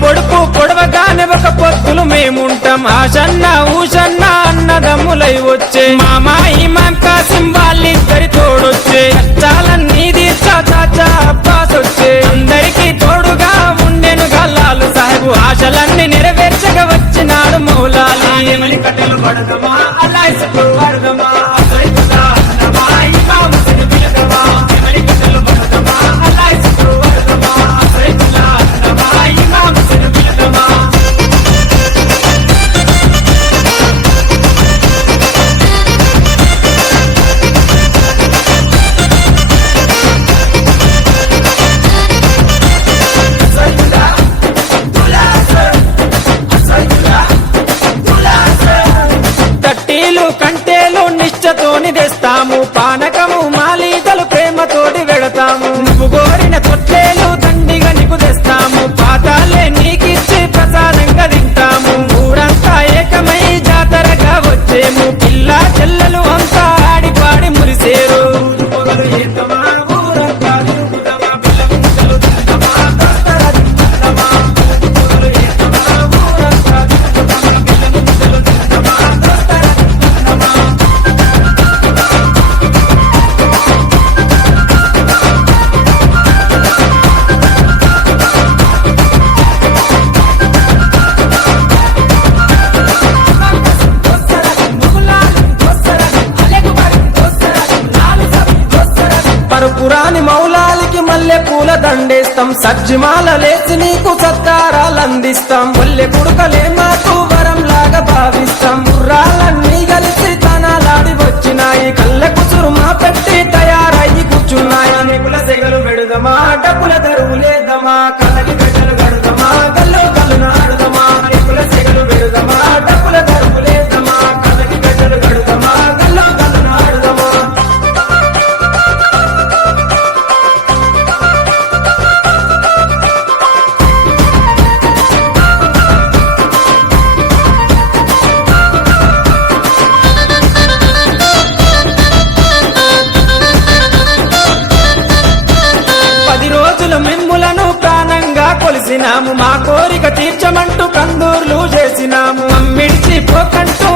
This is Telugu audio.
పొడుపు పొడవగానే ఒక పొత్తులు మేముంటాం ఆశన్న ఊషన్న అన్నదమ్ములై వచ్చే మామా ఇమాం కాసిం వాళ్ళిద్దరి తోడొచ్చే కష్టాలన్నీ తీర్చా చాచా అబ్బాస్ వచ్చే అందరికీ తోడుగా ఉండెను గల్లాలు సాహెబు ఆశలన్నీ నెరవేర్చగా వచ్చినాడు మౌలాలి కట్టెలు పడదమా అలా ఇసుకు పడదమా తెస్తాము పానకము మాలీతలు ప్రేమతోటి వెడతాము నువ్వు కోరిన తొట్లేలు దండిగా నీకు తెస్తాము పాతాలే నీకిచ్చి ప్రసాదంగా తింటాము ఊరంతా ఏకమై జాతరగా వచ్చేము పిల్ల చెల్లెలు అంతా ఆడిపాడి మురిసేరు పురాని మౌలాలికి మల్లె పూల దండేస్తాం సజ్జిమాల లేచి నీకు సత్కారాలందిస్తాం మల్లె పుడకలే మాకు వరం లాగా భావిస్తాం గుర్రాలన్నీ కలిసి తనాలాడి వచ్చినాయి కళ్ళ కుసురుమా పెట్టి తయారయ్యి కూర్చున్నాయి నిపుల సెగలు పెడదమా డబ్బుల దరువు లేదమా కళ్ళకి గడ్డలు కడదమా గల్లో కళ్ళు నాడుదమా నిపుల సెగలు పెడదమా డబ్బుల దరువు లేదమా కళ్ళకి గడ్డలు కడదమా గల్లో కళ్ళు నాడుదమా మిమ్ములను ప్రాణంగా కొలిసినాము మా కోరిక తీర్చమంటూ కందూర్లు చేసినాము అమ్మిడిచి పోకంటూ